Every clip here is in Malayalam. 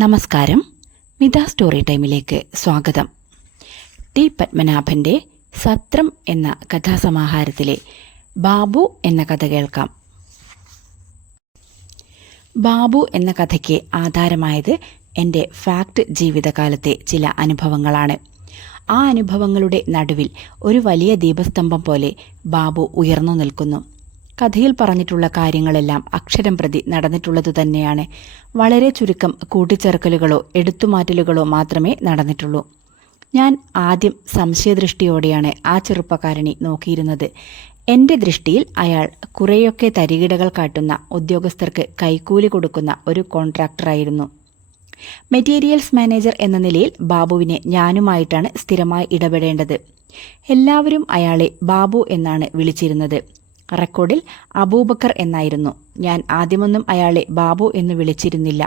നമസ്കാരം. മിത സ്റ്റോറി ടൈമിലേക്ക് സ്വാഗതം. ടി പത്മനാഭൻ്റെ സത്രം എന്ന കഥാസമാഹാരത്തിലെ ബാബു എന്ന കഥ കേൾക്കാം. ബാബു എന്ന കഥയ്ക്ക് ആധാരമായത് എൻ്റെ ഫാക്ട് ജീവിതകാലത്തെ ചില അനുഭവങ്ങളാണ്. ആ അനുഭവങ്ങളുടെ നടുവിൽ ഒരു വലിയ ദീപസ്തംഭം പോലെ ബാബു ഉയർന്നു നിൽക്കുന്നു. കഥയിൽ പറഞ്ഞിട്ടുള്ള കാര്യങ്ങളെല്ലാം അക്ഷരം പ്രതി നടന്നിട്ടുള്ളതു തന്നെയാണ്. വളരെ ചുരുക്കം കൂട്ടിച്ചേർക്കലുകളോ എടുത്തുമാറ്റലുകളോ മാത്രമേ നടന്നിട്ടുള്ളൂ. ഞാൻ ആദ്യം സംശയദൃഷ്ടിയോടെയാണ് ആ ചെറുപ്പക്കാരനെ നോക്കിയിരുന്നത്. എൻ്റെ ദൃഷ്ടിയിൽ അയാൾ കുറേയൊക്കെ തരികിടകൾ കാട്ടുന്ന, ഉദ്യോഗസ്ഥർക്ക് കൈക്കൂലി കൊടുക്കുന്ന ഒരു കോൺട്രാക്ടറായിരുന്നു. മെറ്റീരിയൽസ് മാനേജർ എന്ന നിലയിൽ ബാബുവിനെ ഞാനുമായിട്ടാണ് സ്ഥിരമായി ഇടപെടേണ്ടത്. എല്ലാവരും അയാളെ ബാബു എന്നാണ് വിളിച്ചിരുന്നത്. റെക്കോർഡിൽ അബൂബക്കർ എന്നായിരുന്നു. ഞാൻ ആദ്യമൊന്നും അയാളെ ബാബു എന്ന് വിളിച്ചിരുന്നില്ല.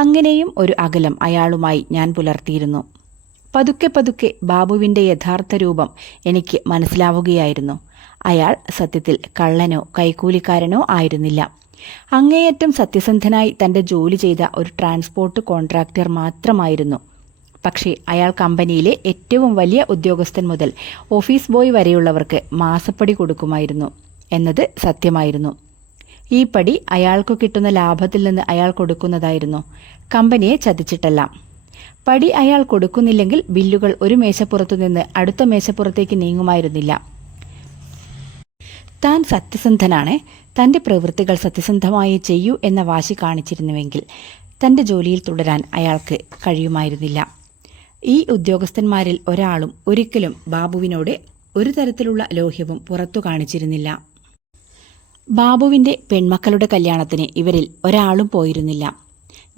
അങ്ങനെയും ഒരു അകലം അയാളുമായി ഞാൻ പുലർത്തിയിരുന്നു. പതുക്കെ പതുക്കെ ബാബുവിൻ്റെ യഥാർത്ഥ രൂപം എനിക്ക് മനസ്സിലാവുകയായിരുന്നു. അയാൾ സത്യത്തിൽ കള്ളനോ കൈക്കൂലിക്കാരനോ ആയിരുന്നില്ല. അങ്ങേയറ്റം സത്യസന്ധനായി തൻ്റെ ജോലി ചെയ്ത ഒരു ട്രാൻസ്പോർട്ട് കോൺട്രാക്ടർ മാത്രമായിരുന്നു. പക്ഷേ അയാൾ കമ്പനിയിലെ ഏറ്റവും വലിയ ഉദ്യോഗസ്ഥൻ മുതൽ ഓഫീസ് ബോയ് വരെയുള്ളവർക്ക് മാസപ്പടി കൊടുക്കുമായിരുന്നു എന്നത് സത്യമായിരുന്നു. ഈ പടി അയാൾക്ക് കിട്ടുന്ന ലാഭത്തിൽ നിന്ന് അയാൾ കൊടുക്കുന്നതായിരുന്നു, കമ്പനിയെ ചതിച്ചിട്ടല്ല. പടി അയാൾ കൊടുക്കുന്നില്ലെങ്കിൽ ബില്ലുകൾ ഒരു മേശപ്പുറത്തു നിന്ന് അടുത്ത മേശപ്പുറത്തേക്ക് നീങ്ങുമായിരുന്നില്ല. താൻ സത്യസന്ധനാണ്, തൻ്റെ പ്രവൃത്തികൾ സത്യസന്ധമായി ചെയ്യൂ എന്ന വാശി കാണിച്ചിരുന്നുവെങ്കിൽ തൻ്റെ ജോലിയിൽ തുടരാൻ അയാൾക്ക് കഴിയുമായിരുന്നില്ല. ഈ ഉദ്യോഗസ്ഥന്മാരിൽ ഒരാളും ഒരിക്കലും ബാബുവിനോട് ഒരു തരത്തിലുള്ള ലോഹ്യവും പുറത്തു കാണിച്ചിരുന്നില്ല. ബാബുവിൻ്റെ പെൺമക്കളുടെ കല്യാണത്തിന് ഇവരിൽ ഒരാളും പോയിരുന്നില്ല.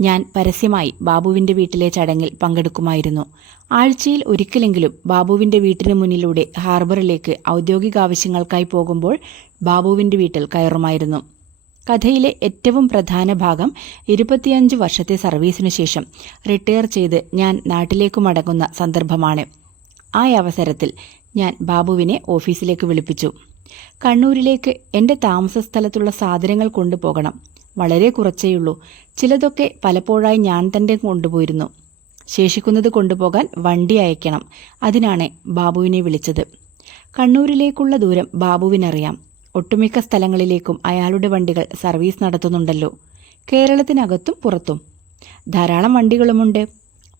ഞാൻ പരസ്യമായി ബാബുവിൻ്റെ വീട്ടിലെ ചടങ്ങിൽ പങ്കെടുക്കുമായിരുന്നു. ആഴ്ചയിൽ ഒരിക്കലെങ്കിലും ബാബുവിൻ്റെ വീട്ടിന് മുന്നിലൂടെ ഹാർബറിലേക്ക് ഔദ്യോഗിക ആവശ്യങ്ങൾക്കായി പോകുമ്പോൾ ബാബുവിൻ്റെ വീട്ടിൽ കയറുമായിരുന്നു. കഥയിലെ ഏറ്റവും പ്രധാന ഭാഗം 25 വർഷത്തെ സർവീസിനു ശേഷം റിട്ടയർ ചെയ്ത് ഞാൻ നാട്ടിലേക്ക് മടങ്ങുന്ന സന്ദർഭമാണ്. ആ അവസരത്തിൽ ഞാൻ ബാബുവിനെ ഓഫീസിലേക്ക് വിളിപ്പിച്ചു. കണ്ണൂരിലേക്ക് എൻ്റെ താമസ സ്ഥലത്തുള്ള സാധനങ്ങൾ കൊണ്ടുപോകണം. വളരെ കുറച്ചേയുള്ളൂ. ചിലതൊക്കെ പലപ്പോഴായി ഞാൻ തന്നെ കൊണ്ടുപോയിരുന്നു. ശേഷിക്കുന്നത് കൊണ്ടുപോകാൻ വണ്ടി അയക്കണം. അതിനാണ് ബാബുവിനെ വിളിച്ചത്. കണ്ണൂരിലേക്കുള്ള ദൂരം ബാബുവിനറിയാം. ഒട്ടുമിക്ക സ്ഥലങ്ങളിലേക്കും അയാളുടെ വണ്ടികൾ സർവീസ് നടത്തുന്നുണ്ടല്ലോ, കേരളത്തിനകത്തും പുറത്തും. ധാരാളം വണ്ടികളുമുണ്ട്.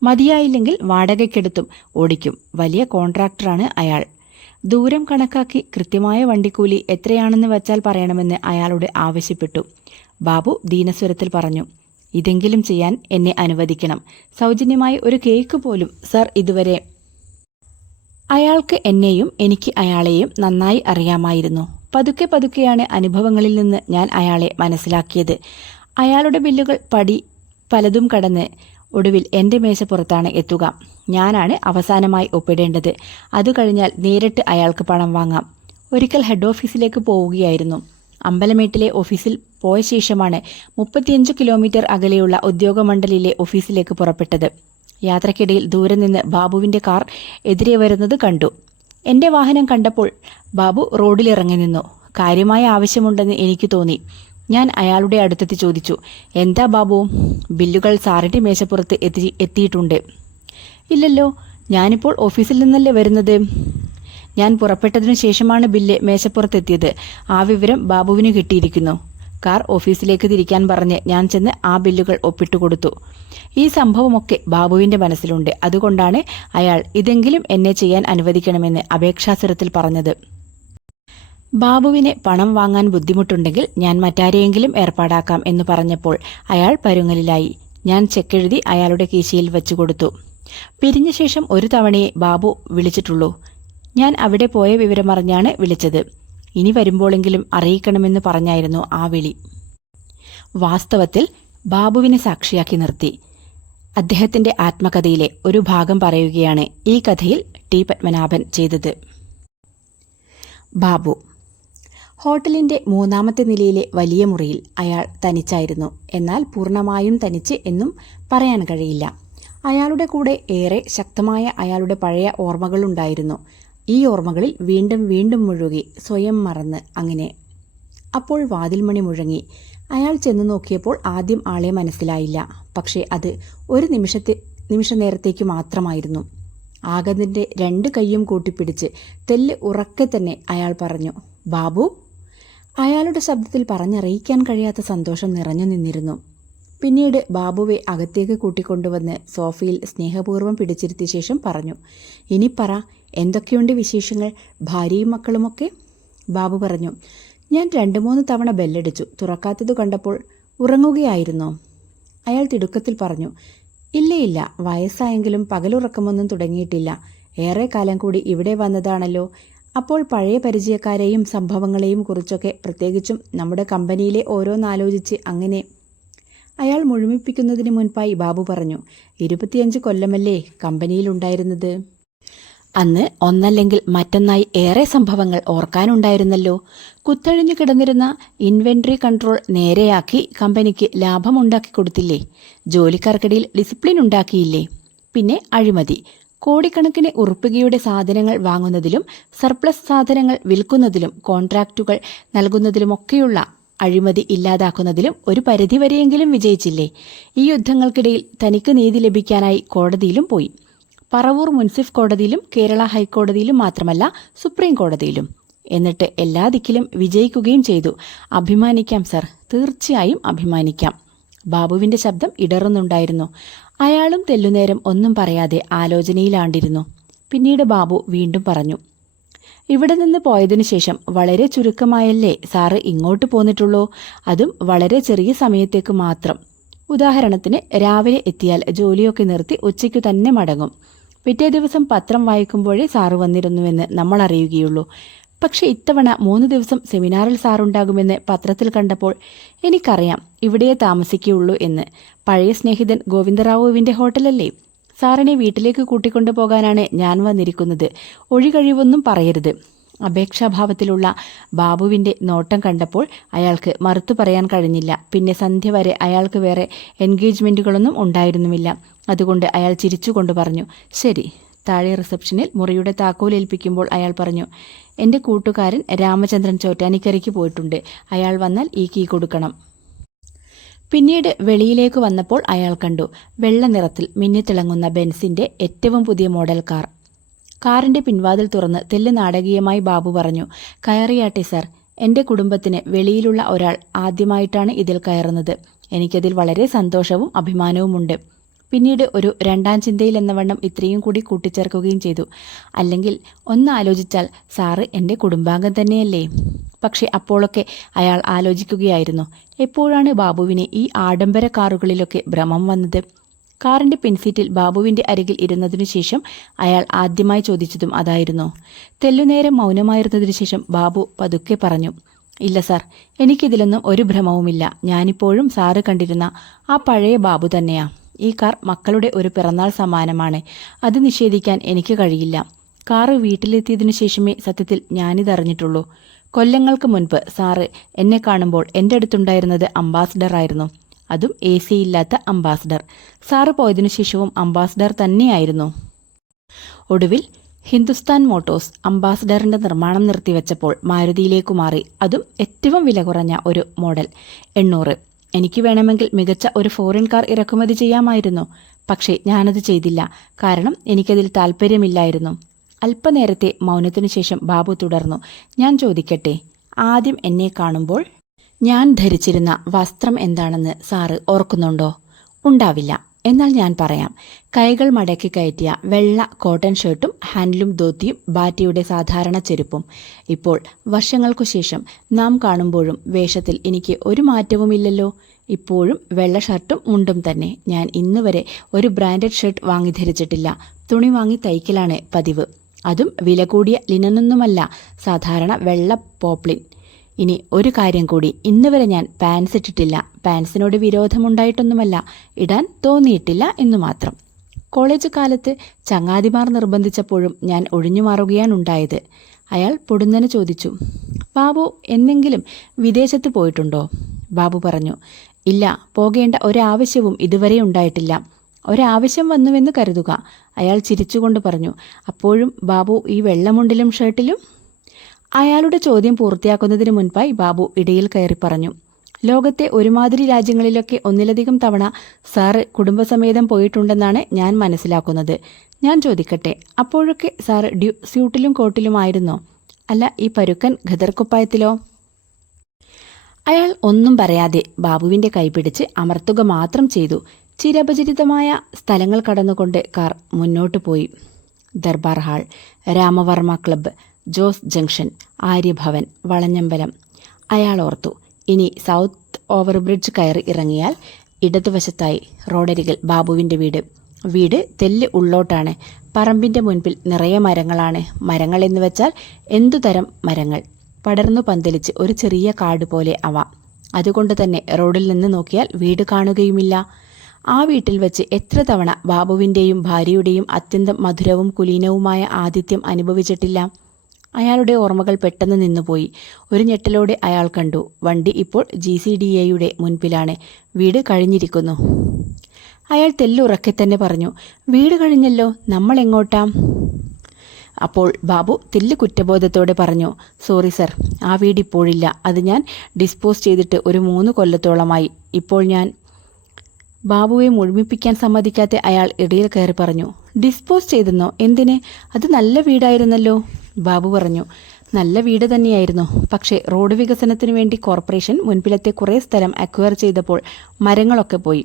മതിയായില്ലെങ്കിൽ വാടകയ്ക്കെടുത്തും ഓടിക്കും. വലിയ കോൺട്രാക്ടറാണ് അയാൾ. ദൂരം കണക്കാക്കി കൃത്യമായ വണ്ടിക്കൂലി എത്രയാണെന്ന് വച്ചാൽ പറയണമെന്ന് അയാളോട് ആവശ്യപ്പെട്ടു. ബാബു ദീനസ്വരത്തിൽ പറഞ്ഞു, ഇതെങ്കിലും ചെയ്യാൻ എന്നെ അനുവദിക്കണം. സൗജന്യമായി ഒരു കേക്ക് പോലും സർ ഇതുവരെ. അയാൾക്ക് എന്നെയും എനിക്ക് അയാളെയും നന്നായി അറിയാമായിരുന്നു. പതുക്കെ പതുക്കെയാണ് അനുഭവങ്ങളിൽ നിന്ന് ഞാൻ അയാളെ മനസ്സിലാക്കിയത്. അയാളുടെ ബില്ലുകൾ പലതും കടന്ന് ഒടുവിൽ എൻ്റെ മേശപ്പുറത്താണ് എത്തുക. ഞാനാണ് അവസാനമായി ഒപ്പിടേണ്ടത്. അത് കഴിഞ്ഞാൽ നേരിട്ട് അയാൾക്ക് പണം വാങ്ങാം. ഒരിക്കൽ ഹെഡ് ഓഫീസിലേക്ക് പോവുകയായിരുന്നു. അമ്പലമേട്ടിലെ ഓഫീസിൽ പോയ ശേഷമാണ് 35 കിലോമീറ്റർ അകലെയുള്ള ഉദ്യോഗമണ്ഡലിലെ ഓഫീസിലേക്ക് പുറപ്പെട്ടത്. യാത്രക്കിടയിൽ ദൂരെ നിന്ന് ബാബുവിൻ്റെ കാർ എതിരെ വരുന്നത് കണ്ടു. എൻ്റെ വാഹനം കണ്ടപ്പോൾ ബാബു റോഡിലിറങ്ങി നിന്നു. കാര്യമായ ആവശ്യമുണ്ടെന്ന് എനിക്ക് തോന്നി. ഞാൻ അയാളുടെ അടുത്തെത്തി ചോദിച്ചു, എന്താ ബാബു, ബില്ലുകൾ സാറിൻ്റെ മേശപ്പുറത്ത് എത്തിയിട്ടുണ്ട്? ഇല്ലല്ലോ, ഞാനിപ്പോൾ ഓഫീസിൽ നിന്നല്ലേ വരുന്നത്. ഞാൻ പുറപ്പെട്ടതിനു ശേഷമാണ് ബില്ല് മേശപ്പുറത്തെത്തിയത്. ആ വിവരം ബാബുവിന് കിട്ടിയിരിക്കുന്നു. കാർ ഓഫീസിലേക്ക് തിരിക്കാൻ പറഞ്ഞ് ഞാൻ ചെന്ന് ആ ബില്ലുകൾ ഒപ്പിട്ടുകൊടുത്തു. ഈ സംഭവമൊക്കെ ബാബുവിൻ്റെ മനസ്സിലുണ്ട്. അതുകൊണ്ടാണ് അയാൾ ഇതെങ്കിലും എന്നെ ചെയ്യാൻ അനുവദിക്കണമെന്ന് അപേക്ഷാസ്വരത്തിൽ പറഞ്ഞത്. ബാബുവിന് പണം വാങ്ങാൻ ബുദ്ധിമുട്ടുണ്ടെങ്കിൽ ഞാൻ മറ്റാരെയെങ്കിലും ഏർപ്പാടാക്കാം എന്ന് പറഞ്ഞപ്പോൾ അയാൾ പരുങ്ങലിലായി. ഞാൻ ചെക്കെഴുതി അയാളുടെ കീശയിൽ വെച്ചു കൊടുത്തു. പിരിഞ്ഞ ശേഷം ഒരു തവണയെ ബാബു വിളിച്ചിട്ടുള്ളൂ. ഞാൻ അവിടെ പോയ വിവരമറിഞ്ഞാണ് വിളിച്ചത്. ഇനി വരുമ്പോഴെങ്കിലും അറിയിക്കണമെന്ന് പറഞ്ഞായിരുന്നു ആ വിളി. വാസ്തവത്തിൽ ബാബുവിനെ സാക്ഷിയാക്കി നിർത്തി അദ്ദേഹത്തിൻ്റെ ആത്മകഥയിലെ ഒരു ഭാഗം പറയുകയാണ് ഈ കഥയിൽ ടി പത്മനാഭൻ ചെയ്തത്. ബാബു ഹോട്ടലിൻ്റെ 3ാമത്തെ നിലയിലെ വലിയ മുറിയിൽ അയാൾ തനിച്ചായിരുന്നു. എന്നാൽ പൂർണ്ണമായും തനിച്ച് എന്നും പറയാൻ കഴിയില്ല. അയാളുടെ കൂടെ ഏറെ ശക്തമായ അയാളുടെ പഴയ ഓർമ്മകളുണ്ടായിരുന്നു. ഈ ഓർമ്മകളിൽ വീണ്ടും വീണ്ടും മുഴുകി സ്വയം മറന്ന് അങ്ങനെ. അപ്പോൾ വാതിൽമണി മുഴങ്ങി. അയാൾ ചെന്ന് നോക്കിയപ്പോൾ ആദ്യം ആളെ മനസ്സിലായില്ല. പക്ഷേ അത് ഒരു നിമിഷ നേരത്തേക്ക് മാത്രമായിരുന്നു. ആഗതിൻ്റെ 2 കൈയും കൂട്ടിപ്പിടിച്ച് തെല്ല് ഉറക്കെ തന്നെ അയാൾ പറഞ്ഞു, ബാബു. അയാളുടെ ശബ്ദത്തിൽ പറഞ്ഞറിയിക്കാൻ കഴിയാത്ത സന്തോഷം നിറഞ്ഞു നിന്നിരുന്നു. പിന്നീട് ബാബുവെ അകത്തേക്ക് കൂട്ടിക്കൊണ്ടുവന്ന് സോഫയിൽ സ്നേഹപൂർവ്വം പിടിച്ചിരുത്തിയ ശേഷം പറഞ്ഞു, ഇനി പറ, എന്തൊക്കെയുണ്ട് വിശേഷങ്ങൾ, ഭാര്യയും മക്കളുമൊക്കെ? ബാബു പറഞ്ഞു, ഞാൻ 2-3 തവണ ബെല്ലടിച്ചു. തുറക്കാത്തത് കണ്ടപ്പോൾ ഉറങ്ങുകയായിരുന്നോ? അയാൾ തിടുക്കത്തിൽ പറഞ്ഞു, ഇല്ല, വയസ്സായെങ്കിലും പകലുറക്കമൊന്നും തുടങ്ങിയിട്ടില്ല. ഏറെ കാലം കൂടി ഇവിടെ വന്നതാണല്ലോ. അപ്പോൾ പഴയ പരിചയക്കാരെയും സംഭവങ്ങളെയും കുറിച്ചൊക്കെ, പ്രത്യേകിച്ചും നമ്മുടെ കമ്പനിയിലെ ഓരോന്നാലോചിച്ച് അങ്ങനെ. അയാൾ മുഴുമിപ്പിക്കുന്നതിന് മുൻപായി ബാബു പറഞ്ഞു, 25 കൊല്ലമല്ലേ കമ്പനിയിലുണ്ടായിരുന്നത്? അന്ന് ഒന്നല്ലെങ്കിൽ മറ്റൊന്നായി ഏറെ സംഭവങ്ങൾ ഓർക്കാനുണ്ടായിരുന്നല്ലോ. കുത്തഴിഞ്ഞു കിടന്നിരുന്ന ഇൻവെന്ററി കൺട്രോൾ നേരെയാക്കി കമ്പനിക്ക് ലാഭമുണ്ടാക്കി കൊടുത്തില്ലേ? ജോലിക്കാർക്കിടയിൽ ഡിസിപ്ലിൻ ഉണ്ടാക്കിയില്ലേ? പിന്നെ അഴിമതി, കോടിക്കണക്കിന് ഉറുപ്പികയുടെ സാധനങ്ങൾ വാങ്ങുന്നതിലും സർപ്ലസ് സാധനങ്ങൾ വിൽക്കുന്നതിലും കോൺട്രാക്റ്റുകൾ നൽകുന്നതിലുമൊക്കെയുള്ള അഴിമതി ഇല്ലാതാക്കുന്നതിലും ഒരു പരിധിവരെയെങ്കിലും വിജയിച്ചില്ലേ? ഈ യുദ്ധങ്ങൾക്കിടയിൽ തനിക്ക് നീതി ലഭിക്കാനായി കോടതിയിലും പോയി. പറവൂർ മുൻസിഫ് കോടതിയിലും കേരള ഹൈക്കോടതിയിലും മാത്രമല്ല, സുപ്രീം കോടതിയിലും. എന്നിട്ട് എല്ലാ ദിക്കിലും വിജയിക്കുകയും ചെയ്തു. അഭിമാനിക്കാം സർ, തീർച്ചയായും അഭിമാനിക്കാം. ബാബുവിന്റെ ശബ്ദം ഇടറുന്നുണ്ടായിരുന്നു. അയാളും തെല്ലുനേരം ഒന്നും പറയാതെ ആലോചനയിലാണ്ടിരുന്നു. പിന്നീട് ബാബു വീണ്ടും പറഞ്ഞു, ഇവിടെ നിന്ന് പോയതിനു ശേഷം വളരെ ചുരുക്കമായല്ലേ സാറ് ഇങ്ങോട്ട് പോന്നിട്ടുള്ളൂ? അതും വളരെ ചെറിയ സമയത്തേക്ക് മാത്രം. ഉദാഹരണത്തിന്, രാവിലെ എത്തിയാൽ ജോലിയൊക്കെ നിർത്തി ഉച്ചയ്ക്കു തന്നെ മടങ്ങും. പിറ്റേ ദിവസം പത്രം വായിക്കുമ്പോഴേ സാറ് വന്നിരുന്നുവെന്ന് നമ്മൾ അറിയുകയുള്ളൂ. പക്ഷെ ഇത്തവണ 3 ദിവസം സെമിനാറിൽ സാറുണ്ടാകുമെന്ന് പത്രത്തിൽ കണ്ടപ്പോൾ എനിക്കറിയാം ഇവിടെയേ താമസിക്കുകയുള്ളൂ എന്ന്. പഴയ സ്നേഹിതൻ ഗോവിന്ദറാവുവിന്റെ ഹോട്ടലല്ലേ? സാറിനെ വീട്ടിലേക്ക് കൂട്ടിക്കൊണ്ടു പോകാനാണ് ഞാൻ വന്നിരിക്കുന്നത്. ഒഴികഴിവൊന്നും പറയരുത്. അപേക്ഷാഭാവത്തിലുള്ള ബാബുവിന്റെ നോട്ടം കണ്ടപ്പോൾ അയാൾക്ക് മറുത്തു പറയാൻ കഴിഞ്ഞില്ല. പിന്നെ സന്ധ്യ വരെ അയാൾക്ക് വേറെ എൻഗേജ്മെന്റുകളൊന്നും ഉണ്ടായിരുന്നുമില്ല. അതുകൊണ്ട് അയാൾ ചിരിച്ചുകൊണ്ട് പറഞ്ഞു, ശരി. താഴെ റിസപ്ഷനിൽ മുറിയുടെ താക്കോൽ ഏൽപ്പിക്കുമ്പോൾ അയാൾ പറഞ്ഞു, എൻ്റെ കൂട്ടുകാരൻ രാമചന്ദ്രൻ ചോറ്റാനിക്കരയ്ക്ക് പോയിട്ടുണ്ട്. അയാൾ വന്നാൽ ഈ കീ കൊടുക്കണം. പിന്നീട് വെളിയിലേക്ക് വന്നപ്പോൾ അയാൾ കണ്ടു, വെള്ള നിറത്തിൽ മിന്നിത്തിളങ്ങുന്ന ബെൻസിന്റെ ഏറ്റവും പുതിയ മോഡൽ കാർ. കാറിന്റെ പിൻവാതിൽ തുറന്ന് തെല്ല് നാടകീയമായി ബാബു പറഞ്ഞു, കയറിയാട്ടെ സർ. എൻ്റെ കുടുംബത്തിന് വെളിയിലുള്ള ഒരാൾ ആദ്യമായിട്ടാണ് ഇതിൽ കയറുന്നത്. എനിക്കതിൽ വളരെ സന്തോഷവും അഭിമാനവുമുണ്ട്. പിന്നീട് ഒരു 2ാം ചിന്തയിൽ എന്നവണ്ണം ഇത്രയും കൂടി കൂട്ടിച്ചേർക്കുകയും ചെയ്തു, അല്ലെങ്കിൽ ഒന്ന് ആലോചിച്ചാൽ സാറ് എൻ്റെ കുടുംബാംഗം തന്നെയല്ലേ? പക്ഷെ അപ്പോഴൊക്കെ അയാൾ ആലോചിക്കുകയായിരുന്നു, എപ്പോഴാണ് ബാബുവിനെ ഈ ആഡംബര കാറുകളിലൊക്കെ ഭ്രമം വന്നത്? കാറിന്റെ പിൻസീറ്റിൽ ബാബുവിന്റെ അരികിൽ ഇരുന്നതിനു ശേഷം അയാൾ ആദ്യമായി ചോദിച്ചതും അതായിരുന്നു. തെല്ലുനേരം മൗനമായിരുന്നതിനു ശേഷം ബാബു പതുക്കെ പറഞ്ഞു, ഇല്ല സാർ, എനിക്കിതിലൊന്നും ഒരു ഭ്രമവുമില്ല. ഞാനിപ്പോഴും സാറ് കണ്ടിരുന്ന ആ പഴയ ബാബു തന്നെയാ. ഈ കാർ മക്കളുടെ ഒരു പിറന്നാൾ സമ്മാനമാണ്. അത് നിഷേധിക്കാൻ എനിക്ക് കഴിയില്ല. കാറ് വീട്ടിലെത്തിയതിനു ശേഷമേ സത്യത്തിൽ ഞാനിതറിഞ്ഞിട്ടുള്ളൂ. കൊല്ലങ്ങൾക്ക് മുൻപ് സാറ് എന്നെ കാണുമ്പോൾ എൻ്റെ അടുത്തുണ്ടായിരുന്നത് അംബാസഡർ ആയിരുന്നു. അതും AC ഇല്ലാത്ത അംബാസഡർ. സാറ് പോയതിനു ശേഷവും അംബാസഡർ തന്നെയായിരുന്നു. ഒടുവിൽ ഹിന്ദുസ്ഥാൻ മോട്ടോഴ്സ് അംബാസഡറിന്റെ നിർമ്മാണം നിർത്തിവെച്ചപ്പോൾ മാരുതിയിലേക്കു മാറി. അതും ഏറ്റവും വില കുറഞ്ഞ ഒരു മോഡൽ 800. എനിക്ക് വേണമെങ്കിൽ മികച്ച ഒരു ഫോറിൻ കാർ ഇറക്കുമതി ചെയ്യാമായിരുന്നു. പക്ഷേ ഞാനത് ചെയ്തില്ല. കാരണം എനിക്കതിൽ താല്പര്യമില്ലായിരുന്നു. അല്പനേരത്തെ മൗനത്തിനു ശേഷം ബാബു തുടർന്നു, ഞാൻ ചോദിക്കട്ടെ, ആദ്യം എന്നെ കാണുമ്പോൾ ഞാൻ ധരിച്ചിരുന്ന വസ്ത്രം എന്താണെന്ന് സാറ് ഓർക്കുന്നുണ്ടോ? ഉണ്ടാവില്ല. എന്നാൽ ഞാൻ പറയാം. കൈകൾ മടക്കി കയറ്റിയ വെള്ള കോട്ടൺ ഷർട്ടും ഹാൻഡ്ലൂം ധോത്തിയും ബാറ്റിയുടെ സാധാരണ ചെരുപ്പും. ഇപ്പോൾ വർഷങ്ങൾക്കു ശേഷം നാം കാണുമ്പോഴും വേഷത്തിൽ എനിക്ക് ഒരു മാറ്റവുമില്ലല്ലോ. ഇപ്പോഴും വെള്ള ഷർട്ടും മുണ്ടും തന്നെ. ഞാൻ ഇന്നുവരെ ഒരു ബ്രാൻഡഡ് ഷർട്ട് വാങ്ങി ധരിച്ചിട്ടില്ല. തുണി വാങ്ങി തയ്ക്കലാണ് പതിവ്. അതും വില കൂടിയ ലിനനൊന്നുമല്ല, സാധാരണ വെള്ള പോപ്ലിൻ. ഇനി ഒരു കാര്യം കൂടി, ഇന്നുവരെ ഞാൻ പാൻസ് ഇട്ടിട്ടില്ല. പാൻസിനോട് വിരോധമുണ്ടായിട്ടൊന്നുമല്ല, ഇടാൻ തോന്നിയിട്ടില്ല എന്നു മാത്രം. കോളേജ് കാലത്ത് ചങ്ങാതിമാർ നിർബന്ധിച്ചപ്പോഴും ഞാൻ ഒഴിഞ്ഞുമാറുകയാണുണ്ടായത്. അയാൾ പൊടുന്നനെ ചോദിച്ചു, ബാബു എന്നെങ്കിലും വിദേശത്ത് പോയിട്ടുണ്ടോ? ബാബു പറഞ്ഞു, ഇല്ല, പോകേണ്ട ഒരാവശ്യവും ഇതുവരെ ഉണ്ടായിട്ടില്ല. ഒരാവശ്യം വന്നുവെന്ന് കരുതുക. അയാൾ ചിരിച്ചുകൊണ്ട് പറഞ്ഞു, അപ്പോഴും ബാബു ഈ വെള്ളമുണ്ടിലും ഷർട്ടിലും? അയാളുടെ ചോദ്യം പൂർത്തിയാക്കുന്നതിന് മുൻപായി ബാബു ഇടയിൽ കയറി പറഞ്ഞു, ലോകത്തെ ഒരുമാതിരി രാജ്യങ്ങളിലൊക്കെ ഒന്നിലധികം തവണ സാറ് കുടുംബസമേതം പോയിട്ടുണ്ടെന്നാണ് ഞാൻ മനസ്സിലാക്കുന്നത്. ഞാൻ ചോദിക്കട്ടെ, അപ്പോഴൊക്കെ സാറ് സ്യൂട്ടിലും കോട്ടിലുമായിരുന്നോ? അല്ല, ഈ പരുക്കൻ ഖദർക്കുപ്പായത്തിലോ? അയാൾ ഒന്നും പറയാതെ ബാബുവിൻ്റെ കൈപിടിച്ച് അമർത്തുക മാത്രം ചെയ്തു. ചിരപരിചിതമായ സ്ഥലങ്ങൾ കടന്നുകൊണ്ട് കാർ മുന്നോട്ടു പോയി. Durbar hall, Ramavarma club, Jose junction, Aryabhavan, Valanjambalam. അയാൾ ഓർത്തു, ഇനി സൗത്ത് ഓവർബ്രിഡ്ജ് കയറി ഇറങ്ങിയാൽ ഇടതുവശത്തായി റോഡരികിൽ ബാബുവിൻ്റെ വീട്. വീട് തെല്ല് ഉള്ളോട്ടാണ്. പറമ്പിൻ്റെ മുൻപിൽ നിറയെ മരങ്ങളാണ്. മരങ്ങൾ എന്ന് വെച്ചാൽ എന്തുതരം മരങ്ങൾ! പടർന്നു പന്തലിച്ച് ഒരു ചെറിയ കാട് പോലെ അവ. അതുകൊണ്ട് തന്നെ റോഡിൽ നിന്ന് നോക്കിയാൽ വീട് കാണുകയുമില്ല. ആ വീട്ടിൽ വെച്ച് എത്ര തവണ ബാബുവിൻ്റെയും ഭാര്യയുടെയും അത്യന്തം മധുരവും കുലീനവുമായ ആതിഥ്യം അനുഭവിച്ചിട്ടില്ല. അയാളുടെ ഓർമ്മകൾ പെട്ടെന്ന് നിന്നുപോയി. ഒരു ഞെട്ടലോടെ അയാൾ കണ്ടു, വണ്ടി ഇപ്പോൾ GCDAയുടെ മുൻപിലാണ്. വീട് കഴിഞ്ഞിരിക്കുന്നു. അയാൾ തെല്ലുറക്കെ തന്നെ പറഞ്ഞു, വീട് കഴിഞ്ഞല്ലോ, നമ്മൾ എങ്ങോട്ടാ? അപ്പോൾ ബാബു തെല്ല് കുറ്റബോധത്തോടെ പറഞ്ഞു, സോറി സർ, ആ വീട് ഇപ്പോഴില്ല. അത് ഞാൻ ഡിസ്പോസ് ചെയ്തിട്ട് ഒരു 3 കൊല്ലത്തോളമായി. ഇപ്പോൾ ഞാൻ... ബാബുവെ മുഴുമിപ്പിക്കാൻ സമ്മതിക്കാത്ത അയാൾ ഇടയിൽ കയറി പറഞ്ഞു, ഡിസ്പോസ് ചെയ്തെന്നോ? എന്തിന്? അത് നല്ല വീടായിരുന്നല്ലോ. ബാബു പറഞ്ഞു, നല്ല വീട് തന്നെയായിരുന്നു. പക്ഷേ റോഡ് വികസനത്തിനു വേണ്ടി കോർപ്പറേഷൻ മുൻപിലത്തെ കുറേ സ്ഥലം അക്വയർ ചെയ്തപ്പോൾ മരങ്ങളൊക്കെ പോയി.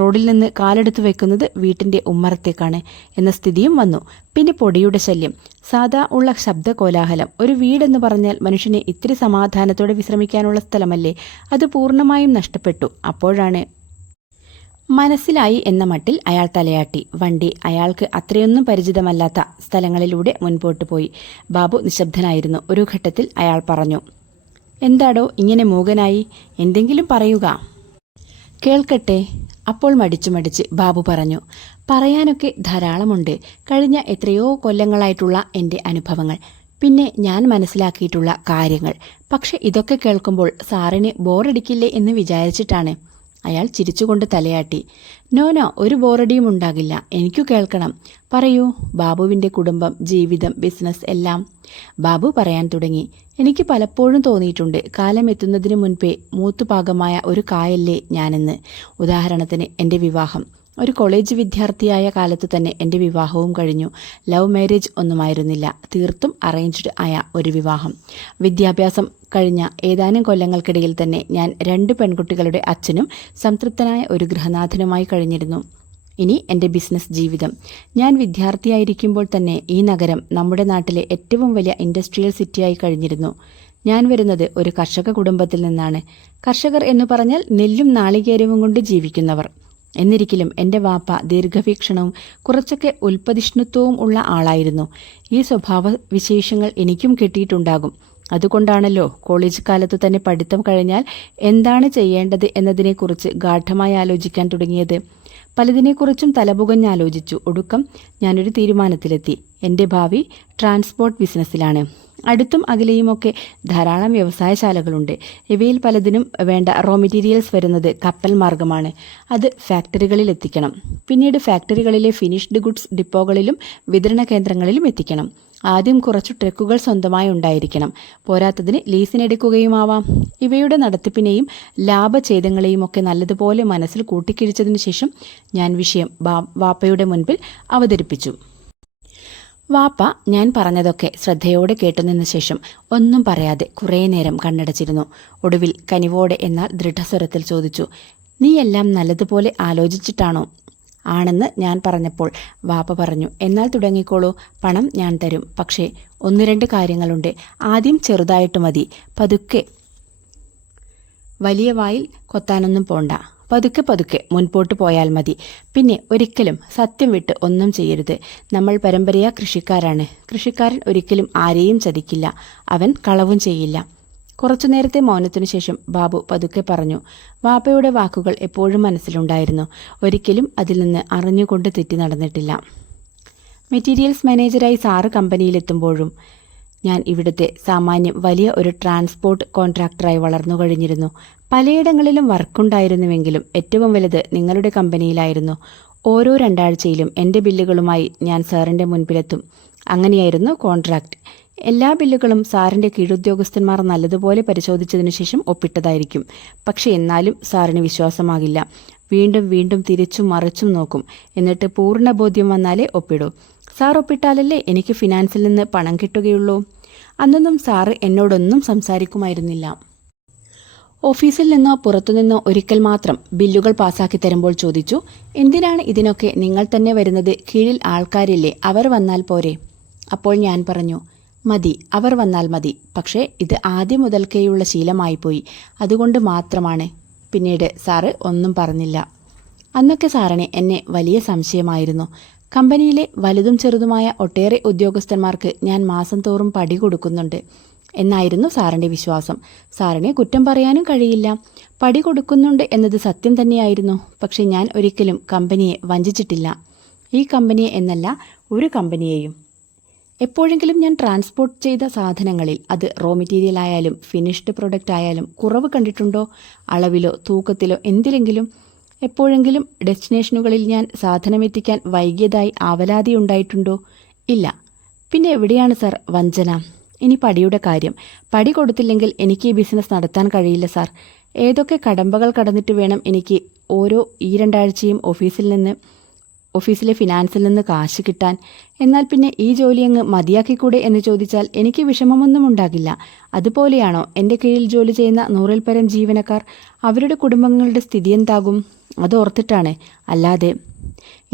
റോഡിൽ നിന്ന് കാലെടുത്തു വെക്കുന്നത് വീട്ടിൻ്റെ ഉമ്മറത്തേക്കാണ് എന്ന സ്ഥിതിയും വന്നു. പിന്നെ പൊടിയുടെ ശല്യം, സാധാ ഉള്ള ശബ്ദ കോലാഹലം. ഒരു വീടെന്ന് പറഞ്ഞാൽ മനുഷ്യനെ ഇത്തിരി സമാധാനത്തോടെ വിശ്രമിക്കാനുള്ള സ്ഥലമല്ലേ? അത് പൂർണ്ണമായും നഷ്ടപ്പെട്ടു. അപ്പോഴാണ് മനസ്സിലായി എന്ന മട്ടിൽ അയാൾ തലയാട്ടി. വണ്ടി അയാൾക്ക് അത്രയൊന്നും പരിചിതമല്ലാത്ത സ്ഥലങ്ങളിലൂടെ മുൻപോട്ട് പോയി. ബാബു നിശബ്ദനായിരുന്നു. ഒരു ഘട്ടത്തിൽ അയാൾ പറഞ്ഞു, എന്താടോ ഇങ്ങനെ മൂകനായി? എന്തെങ്കിലും പറയുക. കേൾക്കട്ടെ. അപ്പോൾ മടിച്ച് ബാബു പറഞ്ഞു, പറയാനൊക്കെ ധാരാളമുണ്ട്. കഴിഞ്ഞ എത്രയോ കൊല്ലങ്ങളായിട്ടുള്ള എൻ്റെ അനുഭവങ്ങൾ, പിന്നെ ഞാൻ മനസ്സിലാക്കിയിട്ടുള്ള കാര്യങ്ങൾ. പക്ഷെ ഇതൊക്കെ കേൾക്കുമ്പോൾ ബോറടിക്കില്ലേ എന്ന് വിചാരിച്ചിട്ടാണ്. അയാൾ ചിരിച്ചുകൊണ്ട് തലയാട്ടി. നോ, ഒരു ബോറടിയും ഉണ്ടാകില്ല. എനിക്കു കേൾക്കണം. പറയൂ. ബാബുവിൻ്റെ കുടുംബം, ജീവിതം, ബിസിനസ് എല്ലാം. ബാബു പറയാൻ തുടങ്ങി. എനിക്ക് പലപ്പോഴും തോന്നിയിട്ടുണ്ട്, കാലം എത്തുന്നതിന് മുൻപേ മൂത്തുപാകമായ ഒരു കായല്ലേ ഞാനെന്ന്. ഉദാഹരണത്തിന് എൻ്റെ വിവാഹം. ഒരു കോളേജ് വിദ്യാർത്ഥിയായ കാലത്തു തന്നെ എൻ്റെ വിവാഹവും കഴിഞ്ഞു. ലവ് മാരേജ് ഒന്നുമായിരുന്നില്ല, തീർത്തും അറേഞ്ച്ഡ് ആയ ഒരു വിവാഹം. വിദ്യാഭ്യാസം കഴിഞ്ഞ ഏതാനും കൊല്ലങ്ങൾക്കിടയിൽ തന്നെ ഞാൻ 2 പെൺകുട്ടികളുടെ അച്ഛനും സംതൃപ്തനായ ഒരു ഗൃഹനാഥനുമായി കഴിഞ്ഞിരുന്നു. ഇനി എൻ്റെ ബിസിനസ് ജീവിതം. ഞാൻ വിദ്യാർത്ഥിയായിരിക്കുമ്പോൾ തന്നെ ഈ നഗരം നമ്മുടെ നാട്ടിലെ ഏറ്റവും വലിയ ഇൻഡസ്ട്രിയൽ സിറ്റിയായി കഴിഞ്ഞിരുന്നു. ഞാൻ വരുന്നത് ഒരു കർഷക കുടുംബത്തിൽ നിന്നാണ്. കർഷകർ എന്ന് പറഞ്ഞാൽ നെല്ലും നാളികേരവും കൊണ്ട് ജീവിക്കുന്നവർ. എന്നിരിക്കലും എൻ്റെ വാപ്പ ദീർഘവീക്ഷണവും കുറച്ചൊക്കെ ഉൽപ്പതിഷ്ണുത്വവും ഉള്ള ആളായിരുന്നു. ഈ സ്വഭാവ വിശേഷങ്ങൾ എനിക്കും കിട്ടിയിട്ടുണ്ടാകും. അതുകൊണ്ടാണല്ലോ കോളേജ് കാലത്തു തന്നെ പഠിത്തം കഴിഞ്ഞാൽ എന്താണ് ചെയ്യേണ്ടത് എന്നതിനെക്കുറിച്ച് ഗാഢമായി ആലോചിക്കാൻ തുടങ്ങിയത്. പലതിനെക്കുറിച്ചും തലപുകഞ്ഞാലോചിച്ചു. ഒടുക്കം ഞാനൊരു തീരുമാനത്തിലെത്തി. എൻ്റെ ഭാവി ട്രാൻസ്പോർട്ട് ബിസിനസ്സിലാണ്. അടുത്തും അകലെയുമൊക്കെ ധാരാളം വ്യവസായശാലകളുണ്ട്. ഇവയിൽ പലതിനും വേണ്ട റോ മെറ്റീരിയൽസ് വരുന്നത് കപ്പൽ മാർഗമാണ്. അത് ഫാക്ടറികളിൽ എത്തിക്കണം. പിന്നീട് ഫാക്ടറികളിലെ ഫിനിഷ്ഡ് ഗുഡ്സ് ഡിപ്പോകളിലും വിതരണ കേന്ദ്രങ്ങളിലും എത്തിക്കണം. ആദ്യം കുറച്ചു ട്രക്കുകൾ സ്വന്തമായി ഉണ്ടായിരിക്കണം. പോരാത്തതിന് ലീസിനെടുക്കുകയുമാവാം. ഇവയുടെ നടത്തിപ്പിനെയും ലാഭഛേദങ്ങളെയും ഒക്കെ നല്ലതുപോലെ മനസ്സിൽ കൂട്ടിക്കിഴിച്ചതിനു ശേഷം ഞാൻ വിഷയം വാപ്പയുടെ മുൻപിൽ അവതരിപ്പിച്ചു. വാപ്പ ഞാൻ പറഞ്ഞതൊക്കെ ശ്രദ്ധയോടെ കേട്ടുനിന്ന ശേഷം ഒന്നും പറയാതെ കുറേ നേരം കണ്ണടച്ചിരുന്നു. ഒടുവിൽ കനിവോടെ എന്നാൽ ദൃഢസ്വരത്തിൽ ചോദിച്ചു, നീ എല്ലാം നല്ലതുപോലെ ആലോചിച്ചിട്ടാണോ? ആണെന്ന് ഞാൻ പറഞ്ഞപ്പോൾ വാപ്പ പറഞ്ഞു, എന്നാൽ തുടങ്ങിക്കോളൂ, പണം ഞാൻ തരും. പക്ഷേ 1-2 കാര്യങ്ങളുണ്ട്. ആദ്യം ചെറുതായിട്ട് മതി. പതുക്കെ, വലിയ വായിൽ കൊത്താനൊന്നും പോണ്ട. പതുക്കെ മുൻപോട്ട് പോയാൽ മതി. പിന്നെ ഒരിക്കലും സത്യം വിട്ട് ഒന്നും ചെയ്യരുത്. നമ്മൾ പരമ്പരയാ കൃഷിക്കാരാണ്. കൃഷിക്കാരൻ ഒരിക്കലും ആരെയും ചതിക്കില്ല. അവൻ കളവും ചെയ്യില്ല. കുറച്ചു നേരത്തെ മൗനത്തിനു ശേഷം ബാബു പതുക്കെ പറഞ്ഞു. വാപ്പയുടെ വാക്കുകൾ എപ്പോഴും മനസ്സിലുണ്ടായിരുന്നു. ഒരിക്കലും അതിൽ നിന്ന് അറിഞ്ഞുകൊണ്ട് തെറ്റി നടന്നിട്ടില്ല. മെറ്റീരിയൽസ് മാനേജരായി സാറ് കമ്പനിയിലെത്തുമ്പോഴും ഞാൻ ഇവിടുത്തെ സാമാന്യം വലിയ ഒരു ട്രാൻസ്പോർട്ട് കോൺട്രാക്ടറായി വളർന്നു കഴിഞ്ഞിരുന്നു. പലയിടങ്ങളിലും വർക്കുണ്ടായിരുന്നുവെങ്കിലും ഏറ്റവും വലുത് നിങ്ങളുടെ കമ്പനിയിലായിരുന്നു. ഓരോ 2 ആഴ്ചയിലും എൻ്റെ ബില്ലുകളുമായി ഞാൻ സാറിൻ്റെ മുൻപിലെത്തും. അങ്ങനെയായിരുന്നു കോൺട്രാക്ട്. എല്ലാ ബില്ലുകളും സാറിൻ്റെ കീഴുദ്യോഗസ്ഥന്മാർ നല്ലതുപോലെ പരിശോധിച്ചതിനു ശേഷം ഒപ്പിട്ടതായിരിക്കും. പക്ഷെ എന്നാലും സാറിന് വിശ്വാസമാകില്ല. വീണ്ടും വീണ്ടും തിരിച്ചും മറിച്ചും നോക്കും. എന്നിട്ട് പൂർണ്ണ ബോധ്യം വന്നാലേ ഒപ്പിടൂ. സാർ ഒപ്പിട്ടാലല്ലേ എനിക്ക് ഫിനാൻസിൽ നിന്ന് പണം കിട്ടുകയുള്ളൂ. അന്നൊന്നും സാറ് എന്നോടൊന്നും സംസാരിക്കുമായിരുന്നില്ല. ഓഫീസിൽ നിന്നോ പുറത്തുനിന്നോ ഒരിക്കൽ മാത്രം ബില്ലുകൾ പാസാക്കി തരുമ്പോൾ ചോദിച്ചു, എന്തിനാണ് ഇതിനൊക്കെ നിങ്ങൾ തന്നെ വരുന്നത്? കീഴിൽ ആൾക്കാരില്ലേ, അവർ വന്നാൽ പോരെ? അപ്പോൾ ഞാൻ പറഞ്ഞു, മതി, അവർ വന്നാൽ മതി. പക്ഷേ ഇത് ആദ്യം മുതൽക്കേയുള്ള ശീലമായിപ്പോയി, അതുകൊണ്ട് മാത്രമാണ്. പിന്നീട് സാറ് ഒന്നും പറഞ്ഞില്ല. അന്നൊക്കെ സാറിന് എന്നെ വലിയ സംശയമായിരുന്നു. കമ്പനിയിലെ വലുതും ചെറുതുമായ ഒട്ടേറെ ഉദ്യോഗസ്ഥന്മാർക്ക് ഞാൻ മാസം തോറും പടി കൊടുക്കുന്നുണ്ട് എന്നായിരുന്നു സാറിൻ്റെ വിശ്വാസം. സാറിനെ കുറ്റം പറയാനും കഴിയില്ല. പടി കൊടുക്കുന്നുണ്ട് എന്നത് സത്യം തന്നെയായിരുന്നു. പക്ഷെ ഞാൻ ഒരിക്കലും കമ്പനിയെ വഞ്ചിച്ചിട്ടില്ല. ഈ കമ്പനിയെ എന്നല്ല, ഒരു കമ്പനിയെയും. എപ്പോഴെങ്കിലും ഞാൻ ട്രാൻസ്പോർട്ട് ചെയ്ത സാധനങ്ങളിൽ, അത് റോ മെറ്റീരിയൽ ആയാലും ഫിനിഷ്ഡ് പ്രൊഡക്റ്റ് ആയാലും, കുറവ് കണ്ടിട്ടുണ്ടോ? അളവിലോ തൂക്കത്തിലോ എന്തിലെങ്കിലും? എപ്പോഴെങ്കിലും ഡെസ്റ്റിനേഷനുകളിൽ ഞാൻ സാധനമെത്തിക്കാൻ വൈകിയതായി ആവലാതി ഉണ്ടായിട്ടുണ്ടോ? ഇല്ല. പിന്നെ എവിടെയാണ് സാർ വഞ്ചന? ഇനി പടിയുടെ കാര്യം. പടി കൊടുത്തില്ലെങ്കിൽ എനിക്ക് ഈ ബിസിനസ് നടത്താൻ കഴിയില്ല സാർ. ഏതൊക്കെ കടമ്പകൾ കടന്നിട്ട് വേണം എനിക്ക് ഓരോ 2 ആഴ്ചയും ഓഫീസിലെ ഫിനാൻസിൽ നിന്ന് കാശ് കിട്ടാൻ? എന്നാൽ പിന്നെ ഈ ജോലി അങ്ങ് മതിയാക്കിക്കൂടെ എന്ന് ചോദിച്ചാൽ എനിക്ക് വിഷമമൊന്നും ഉണ്ടാകില്ല. അതുപോലെയാണോ എൻ്റെ കീഴിൽ ജോലി ചെയ്യുന്ന 100-ൽ പരം ജീവനക്കാർ? അവരുടെ കുടുംബങ്ങളുടെ സ്ഥിതി എന്താകും? അതോർത്തിട്ടാണ്. അല്ലാതെ.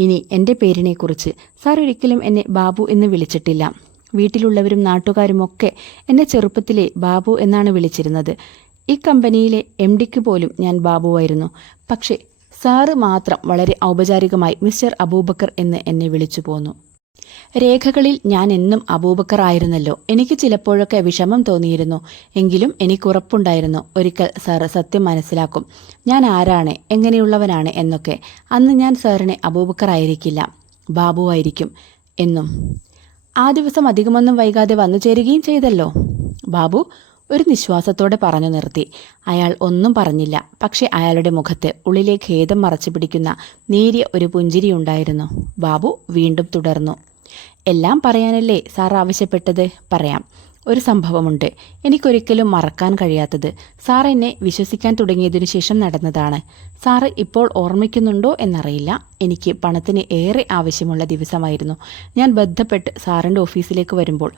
ഇനി എൻ്റെ പേരിനെക്കുറിച്ച്. സാർ ഒരിക്കലും എന്നെ ബാബു എന്ന് വിളിച്ചിട്ടില്ല. വീട്ടിലുള്ളവരും നാട്ടുകാരുമൊക്കെ എന്നെ ചെറുപ്പത്തിലെ ബാബു എന്നാണ് വിളിച്ചിരുന്നത്. ഈ കമ്പനിയിലെ MD പോലും ഞാൻ ബാബുവായിരുന്നു. പക്ഷേ സാറ് മാത്രം വളരെ ഔപചാരികമായി മിസ്റ്റർ അബൂബക്കർ എന്ന് എന്നെ വിളിച്ചു പോന്നു. രേഖകളിൽ ഞാൻ എന്നും അബൂബക്കർ ആയിരുന്നല്ലോ. എനിക്ക് ചിലപ്പോഴൊക്കെ വിഷമം തോന്നിയിരുന്നു. എങ്കിലും എനിക്കുറപ്പുണ്ടായിരുന്നു, ഒരിക്കൽ സാറ് സത്യം മനസ്സിലാക്കും, ഞാൻ ആരാണ്, എങ്ങനെയുള്ളവനാണ് എന്നൊക്കെ. അന്ന് ഞാൻ സാറിനെ അബൂബക്കർ ആയിരിക്കില്ല, ബാബു ആയിരിക്കും എന്നും. ആ ദിവസം അധികമൊന്നും വൈകാതെ വന്നു ചേരുകയും ചെയ്തല്ലോ. ബാബു ഒരു നിശ്വാസത്തോടെ പറഞ്ഞു നിർത്തി. അയാൾ ഒന്നും പറഞ്ഞില്ല. പക്ഷെ അയാളുടെ മുഖത്ത് ഉള്ളിലെ ഖേദം മറച്ചു പിടിക്കുന്ന നേരിയ ഒരു പുഞ്ചിരിയുണ്ടായിരുന്നു. ബാബു വീണ്ടും തുടർന്നു, എല്ലാം പറയാനല്ലേ സാർ ആവശ്യപ്പെട്ടത്? പറയാം. ഒരു സംഭവമുണ്ട്, എനിക്കൊരിക്കലും മറക്കാൻ കഴിയാത്തത്. സാർ എന്നെ വിശ്വസിക്കാൻ തുടങ്ങിയതിനു ശേഷം നടന്നതാണ്. സാറ് ഇപ്പോൾ ഓർമ്മിക്കുന്നുണ്ടോ എന്നറിയില്ല. എനിക്ക് പണത്തിന് ഏറെ ആവശ്യമുള്ള ദിവസമായിരുന്നു. ഞാൻ ബന്ധപ്പെട്ട് സാറിൻ്റെ ഓഫീസിലേക്ക് വരുമ്പോൾ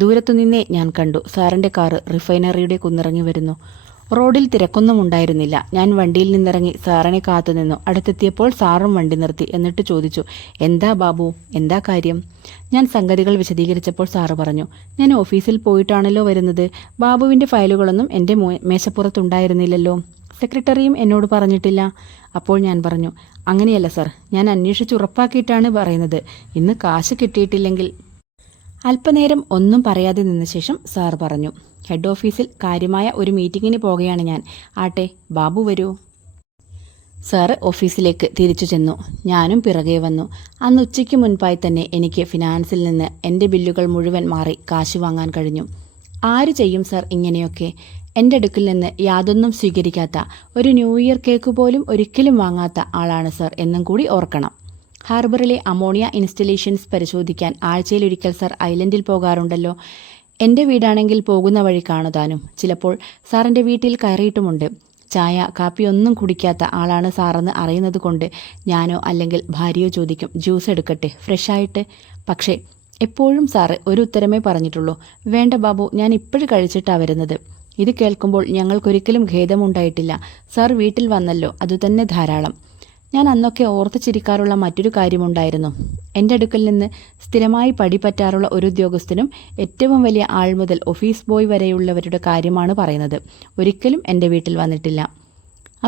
ദൂരത്തുനിന്നേ ഞാൻ കണ്ടു, സാറിൻ്റെ കാറ് റിഫൈനറിയുടെ കുന്നിറങ്ങി വരുന്നു. റോഡിൽ തിരക്കൊന്നും ഉണ്ടായിരുന്നില്ല. ഞാൻ വണ്ടിയിൽ നിന്നിറങ്ങി സാറിനെ കാത്തുനിന്നു. അടുത്തെത്തിയപ്പോൾ സാറും വണ്ടി നിർത്തി. എന്നിട്ട് ചോദിച്ചു, എന്താ ബാബു, എന്താ കാര്യം? ഞാൻ സംഗതികൾ വിശദീകരിച്ചപ്പോൾ സാറ് പറഞ്ഞു, ഞാൻ ഓഫീസിൽ പോയിട്ടാണല്ലോ വരുന്നത്. ബാബുവിൻ്റെ ഫയലുകളൊന്നും എൻ്റെ മേശപ്പുറത്തുണ്ടായിരുന്നില്ലല്ലോ. സെക്രട്ടറിയും എന്നോട് പറഞ്ഞിട്ടില്ല. അപ്പോൾ ഞാൻ പറഞ്ഞു, അങ്ങനെയല്ല സാർ, ഞാൻ അന്വേഷിച്ചുറപ്പാക്കിയിട്ടാണ് പറയുന്നത്. ഇന്ന് കാശ് കിട്ടിയിട്ടില്ലെങ്കിൽ. അല്പനേരം ഒന്നും പറയാതെ നിന്ന ശേഷം സാർ പറഞ്ഞു, ഹെഡ് ഓഫീസിൽ കാര്യമായ ഒരു മീറ്റിങ്ങിന് പോകുകയാണ് ഞാൻ. ആട്ടെ, ബാബു വരൂ. സാറ് ഓഫീസിലേക്ക് തിരിച്ചു ചെന്നു. ഞാനും പിറകെ വന്നു. അന്ന് ഉച്ചയ്ക്ക് മുൻപായി തന്നെ എനിക്ക് ഫിനാൻസിൽ നിന്ന് എൻ്റെ ബില്ലുകൾ മുഴുവൻ മാറി കാശ് വാങ്ങാൻ കഴിഞ്ഞു. ആര് ചെയ്യും സാർ ഇങ്ങനെയൊക്കെ? എൻ്റെ അടുക്കിൽ നിന്ന് യാതൊന്നും സ്വീകരിക്കാത്ത, ഒരു ന്യൂ ഇയർ കേക്ക് പോലും ഒരിക്കലും വാങ്ങാത്ത ആളാണ് സാർ എന്നും കൂടി ഓർക്കണം. ഹാർബറിലെ അമോണിയ ഇൻസ്റ്റലേഷൻസ് പരിശോധിക്കാൻ ആഴ്ചയിലൊരിക്കൽ സാർ ഐലൻഡിൽ പോകാറുണ്ടല്ലോ. എൻ്റെ വീടാണെങ്കിൽ പോകുന്ന വഴി കാണുതാനും. ചിലപ്പോൾ സാറിൻ്റെ വീട്ടിൽ കയറിയിട്ടുമുണ്ട്. ചായ കാപ്പി ഒന്നും കുടിക്കാത്ത ആളാണ് സാറെന്ന് അറിയുന്നത് കൊണ്ട് ഞാനോ അല്ലെങ്കിൽ ഭാര്യയോ ചോദിക്കും, ജ്യൂസ് എടുക്കട്ടെ ഫ്രഷായിട്ട്? പക്ഷേ എപ്പോഴും സാറ് ഒരു ഉത്തരമേ പറഞ്ഞിട്ടുള്ളൂ, വേണ്ട ബാബു, ഞാൻ ഇപ്പോഴും കഴിച്ചിട്ടാണ് വരുന്നത്. ഇത് കേൾക്കുമ്പോൾ ഞങ്ങൾക്കൊരിക്കലും ഖേദമുണ്ടായിട്ടില്ല. സാർ വീട്ടിൽ വന്നല്ലോ, അതുതന്നെ ധാരാളം. ഞാൻ അന്നൊക്കെ ഓർത്ത് ചിരിക്കാറുള്ള മറ്റൊരു കാര്യമുണ്ടായിരുന്നു. എൻ്റെ അടുക്കൽ നിന്ന് സ്ഥിരമായി പടിപറ്റാറുള്ള ഒരു ഉദ്യോഗസ്ഥനും ഏറ്റവും വലിയ ആൾ മുതൽ ഓഫീസ് ബോയ് വരെയുള്ളവരുടെ കാര്യമാണ് പറയുന്നത്. ഒരിക്കലും എൻ്റെ വീട്ടിൽ വന്നിട്ടില്ല.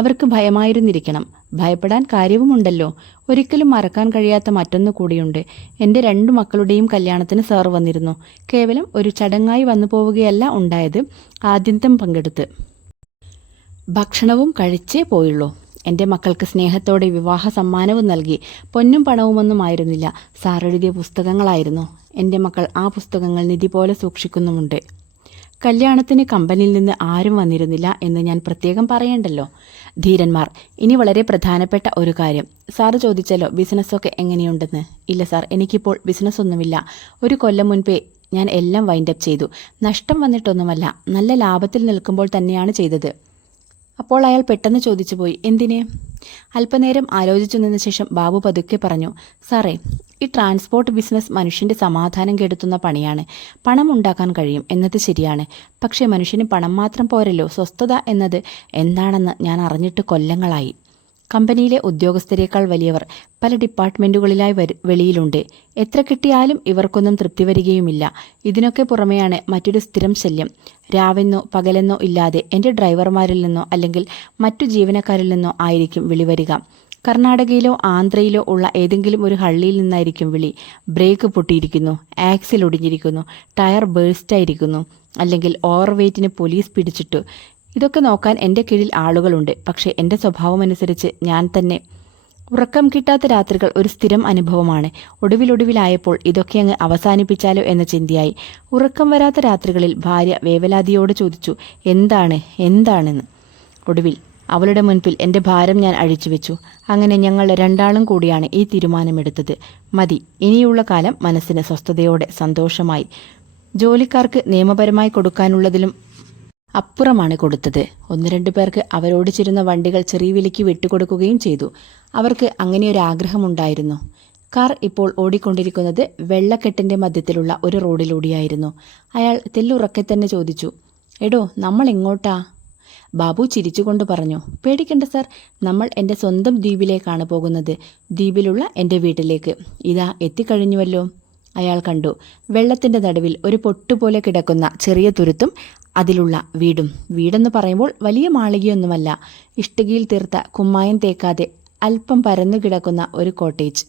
അവർക്ക് ഭയമായിരുന്നിരിക്കണം. ഭയപ്പെടാൻ കാര്യവുമുണ്ടല്ലോ. ഒരിക്കലും മറക്കാൻ കഴിയാത്ത മറ്റൊന്നു കൂടിയുണ്ട്. എൻ്റെ 2 മക്കളുടെയും കല്യാണത്തിന് സാർ വന്നിരുന്നു. കേവലം ഒരു ചടങ്ങായി വന്നു പോവുകയല്ല ഉണ്ടായത്, ആദ്യന്തം പങ്കെടുത്ത് ഭക്ഷണവും കഴിച്ചേ പോയുള്ളൂ. എൻ്റെ മക്കൾക്ക് സ്നേഹത്തോടെ വിവാഹ സമ്മാനവും നൽകി. പൊന്നും പണവുമൊന്നും ആയിരുന്നില്ല, സാർ എഴുതിയ പുസ്തകങ്ങളായിരുന്നു. എൻ്റെ മക്കൾ ആ പുസ്തകങ്ങൾ നിധി പോലെ സൂക്ഷിക്കുന്നുമുണ്ട്. കല്യാണത്തിന് കമ്പനിയിൽ നിന്ന് ആരും വന്നിരുന്നില്ല എന്ന് ഞാൻ പ്രത്യേകം പറയേണ്ടല്ലോ. ധീരന്മാർ. ഇനി വളരെ പ്രധാനപ്പെട്ട ഒരു കാര്യം. സാറ് ചോദിച്ചല്ലോ ബിസിനസ്സൊക്കെ എങ്ങനെയുണ്ടെന്ന്. ഇല്ല സാർ, എനിക്കിപ്പോൾ ബിസിനസ്സൊന്നുമില്ല. ഒരു കൊല്ലം മുൻപേ ഞാൻ എല്ലാം വൈൻഡപ്പ് ചെയ്തു. നഷ്ടം വന്നിട്ടൊന്നുമല്ല, നല്ല ലാഭത്തിൽ നിൽക്കുമ്പോൾ തന്നെയാണ് ചെയ്തത്. അപ്പോൾ അയാൾ പെട്ടെന്ന് ചോദിച്ചു പോയി, എന്തിനെ? അല്പനേരം ആലോചിച്ചു നിന്ന ശേഷം ബാബു പതുക്കെ പറഞ്ഞു, സാറേ, ഈ ട്രാൻസ്പോർട്ട് ബിസിനസ് മനുഷ്യൻ്റെ സമാധാനം കെടുത്തുന്ന പണിയാണ്. പണം ഉണ്ടാക്കാൻ കഴിയും എന്നത് ശരിയാണ്. പക്ഷേ മനുഷ്യന് പണം മാത്രം പോരല്ലോ, സ്വസ്ഥത എന്നത് എന്താണെന്ന് ഞാൻ അറിഞ്ഞിട്ട് കൊല്ലങ്ങളായി. കമ്പനിയിലെ ഉദ്യോഗസ്ഥരെക്കാൾ വലിയവർ പല ഡിപ്പാർട്ട്മെൻറ്റുകളിലായി വെളിയിലുണ്ട്. എത്ര കിട്ടിയാലും ഇവർക്കൊന്നും തൃപ്തി വരികയുമില്ല. ഇതിനൊക്കെ പുറമെയാണ് മറ്റൊരു സ്ഥിരം ശല്യം. രാവെന്നോ പകലെന്നോ ഇല്ലാതെ എൻ്റെ ഡ്രൈവർമാരിൽ നിന്നോ അല്ലെങ്കിൽ മറ്റു ജീവനക്കാരിൽ നിന്നോ ആയിരിക്കും വിളി വരിക. കർണാടകയിലോ ആന്ധ്രയിലോ ഉള്ള ഏതെങ്കിലും ഒരു ഹള്ളിയിൽ നിന്നായിരിക്കും വിളി. ബ്രേക്ക് പൊട്ടിയിരിക്കുന്നു, ആക്സിൽ ഒടിഞ്ഞിരിക്കുന്നു, ടയർ ബേഴ്സ്റ്റായിരിക്കുന്നു, അല്ലെങ്കിൽ ഓവർ വെയ്റ്റിന് പോലീസ് പിടിച്ചിട്ടു. ഇതൊക്കെ നോക്കാൻ എൻ്റെ കീഴിൽ ആളുകളുണ്ട്. പക്ഷേ എൻ്റെ സ്വഭാവമനുസരിച്ച് ഞാൻ തന്നെ. ഉറക്കം കിട്ടാത്ത രാത്രികൾ ഒരു സ്ഥിരം അനുഭവമാണ്. ഒടുവിലായപ്പോൾ ഇതൊക്കെ അങ്ങ് അവസാനിപ്പിച്ചാലോ എന്ന ചിന്തയായി. ഉറക്കം വരാത്ത രാത്രികളിൽ ഭാര്യ വേവലാതിയോട് ചോദിച്ചു, എന്താണെന്ന്. ഒടുവിൽ അവളുടെ മുൻപിൽ എൻ്റെ ഭാരം ഞാൻ അഴിച്ചുവെച്ചു. അങ്ങനെ ഞങ്ങൾ രണ്ടാളും കൂടിയാണ് ഈ തീരുമാനമെടുത്തത്. മതി, ഇനിയുള്ള കാലം മനസ്സിന് സ്വസ്ഥതയോടെ സന്തോഷമായി. ജോലിക്കാർക്ക് നിയമപരമായി കൊടുക്കാനുള്ളതിലും അപ്പുറമാണ് കൊടുത്തത്. 1-2 പേർക്ക് അവരോടിച്ചിരുന്ന വണ്ടികൾ ചെറിയ വിലയ്ക്ക് വിട്ടുകൊടുക്കുകയും ചെയ്തു. അവർക്ക് അങ്ങനെയൊരാഗ്രഹമുണ്ടായിരുന്നു. കാർ ഇപ്പോൾ ഓടിക്കൊണ്ടിരിക്കുന്നത് വെള്ളക്കെട്ടിൻ്റെ മധ്യത്തിലുള്ള ഒരു റോഡിലൂടെയായിരുന്നു. അയാൾ തെല്ലുറക്കെ തന്നെ ചോദിച്ചു, എടോ, നമ്മൾ എങ്ങോട്ടാ? ബാബു ചിരിച്ചുകൊണ്ട് പറഞ്ഞു, പേടിക്കണ്ട സാർ, നമ്മൾ എൻ്റെ സ്വന്തം ദ്വീപിലേക്കാണ് പോകുന്നത്. ദ്വീപിലുള്ള എൻ്റെ വീട്ടിലേക്ക്. ഇതാ എത്തിക്കഴിഞ്ഞുവല്ലോ. അയാൾ കണ്ടു, വെള്ളത്തിൻ്റെ നടുവിൽ ഒരു പൊട്ടുപോലെ കിടക്കുന്ന ചെറിയ തുരുത്തും അതിലുള്ള വീടും. വീടെന്ന് പറയുമ്പോൾ വലിയ മാളികയൊന്നുമല്ല, ഇഷ്ടികയിൽ തീർത്ത കുമ്മായം തേക്കാതെ അല്പം പരന്നു കിടക്കുന്ന ഒരു കോട്ടേജ്.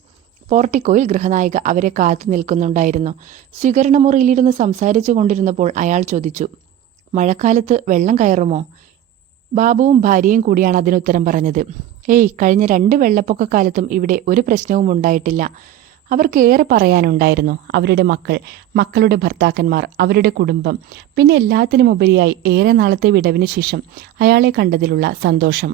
പോർട്ടിക്കോയിൽ ഗൃഹനായിക അവരെ കാത്തു നിൽക്കുന്നുണ്ടായിരുന്നു. സ്വീകരണമുറിയിലിരുന്ന് സംസാരിച്ചു കൊണ്ടിരുന്നപ്പോൾ അയാൾ ചോദിച്ചു, മഴക്കാലത്ത് വെള്ളം കയറുമോ? ബാബുവും ഭാര്യയും കൂടിയാണ് അതിനുത്തരം പറഞ്ഞത്. കഴിഞ്ഞ 2 വെള്ളപ്പൊക്കക്കാലത്തും ഇവിടെ ഒരു പ്രശ്നവും ഉണ്ടായിട്ടില്ല. അവർക്ക് ഏറെ പറയാനുണ്ടായിരുന്നു. അവരുടെ മക്കൾ, മക്കളുടെ ഭർത്താക്കന്മാർ, അവരുടെ കുടുംബം, പിന്നെ എല്ലാത്തിനുമുപരിയായി ഏറെ നാളത്തെ വിടവിന് ശേഷം അയാളെ കണ്ടതിലുള്ള സന്തോഷം.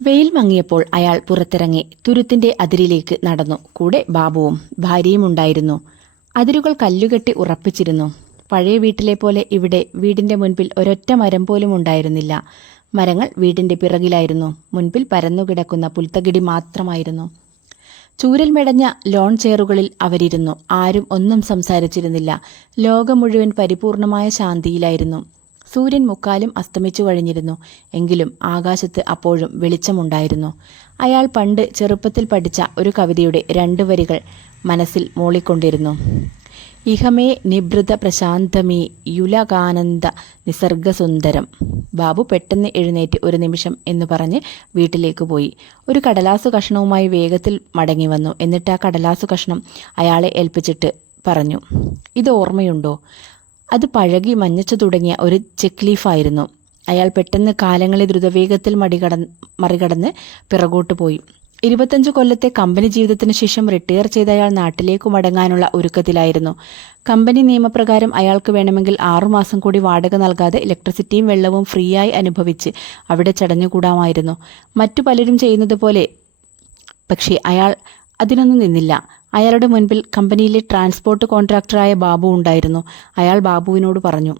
വെയിൽ മങ്ങിയപ്പോൾ അയാൾ പുറത്തിറങ്ങി തുരുത്തിന്റെ അതിരിലേക്ക് നടന്നു. കൂടെ ബാബുവും ഭാര്യയും ഉണ്ടായിരുന്നു. അതിരുകൾ കല്ലുകെട്ടി ഉറപ്പിച്ചിരുന്നു. പഴയ വീട്ടിലെ പോലെ ഇവിടെ വീടിന്റെ മുൻപിൽ ഒരൊറ്റ മരം പോലും ഉണ്ടായിരുന്നില്ല. മരങ്ങൾ വീടിന്റെ പിറകിലായിരുന്നു. മുൻപിൽ പരന്നുകിടക്കുന്ന പുൽത്തകിടി മാത്രമായിരുന്നു. ചൂരൽ മെടഞ്ഞ ലോൺ ചെയറുകളിൽ അവരിരുന്നു. ആരും ഒന്നും സംസാരിച്ചിരുന്നില്ല. ലോകം മുഴുവൻ പരിപൂർണമായ ശാന്തിയിലായിരുന്നു. സൂര്യൻ മുക്കാലും അസ്തമിച്ചു കഴിഞ്ഞിരുന്നു. എങ്കിലും ആകാശത്ത് അപ്പോഴും വെളിച്ചമുണ്ടായിരുന്നു. അയാൾ പണ്ട് ചെറുപ്പത്തിൽ പഠിച്ച ഒരു കവിതയുടെ 2 വരികൾ മനസ്സിൽ മൂളിക്കൊണ്ടിരുന്നു. ഇഹമേ നിഭൃത പ്രശാന്തമീ യുലകാനന്ദ നിസർഗസുന്ദരം. ബാബു പെട്ടെന്ന് എഴുന്നേറ്റ് ഒരു നിമിഷം എന്ന് പറഞ്ഞ് വീട്ടിലേക്ക് പോയി. ഒരു കടലാസു കഷ്ണവുമായി വേഗത്തിൽ മടങ്ങി വന്നു. എന്നിട്ട് ആ കടലാസു കഷ്ണം അയാളെ ഏൽപ്പിച്ചിട്ട് പറഞ്ഞു, ഇത് ഓർമ്മയുണ്ടോ? അത് പഴകി മഞ്ഞച്ചു തുടങ്ങിയ ഒരു ചെക്ക് ലീഫായിരുന്നു. അയാൾ പെട്ടെന്ന് കാലങ്ങളെ ദ്രുതവേഗത്തിൽ മറികടന്ന് പിറകോട്ട് പോയി. 25 കൊല്ലത്തെ കമ്പനി ജീവിതത്തിന് ശേഷം റിട്ടയർ ചെയ്ത അയാൾ നാട്ടിലേക്ക് മടങ്ങാനുള്ള ഒരുക്കത്തിലായിരുന്നു. കമ്പനി നിയമപ്രകാരം അയാൾക്ക് വേണമെങ്കിൽ 6 മാസം കൂടി വാടക നൽകാതെ ഇലക്ട്രിസിറ്റിയും വെള്ളവും ഫ്രീ ആയി അനുഭവിച്ച് അവിടെ ചടഞ്ഞുകൂടാമായിരുന്നു, മറ്റു പലരും ചെയ്യുന്നത് പോലെ. പക്ഷേ അയാൾ അതിനൊന്നും നിന്നില്ല. അയാളുടെ മുൻപിൽ കമ്പനിയിലെ ട്രാൻസ്പോർട്ട് കോൺട്രാക്ടറായ ബാബു ഉണ്ടായിരുന്നു. അയാൾ ബാബുവിനോട് പറഞ്ഞു,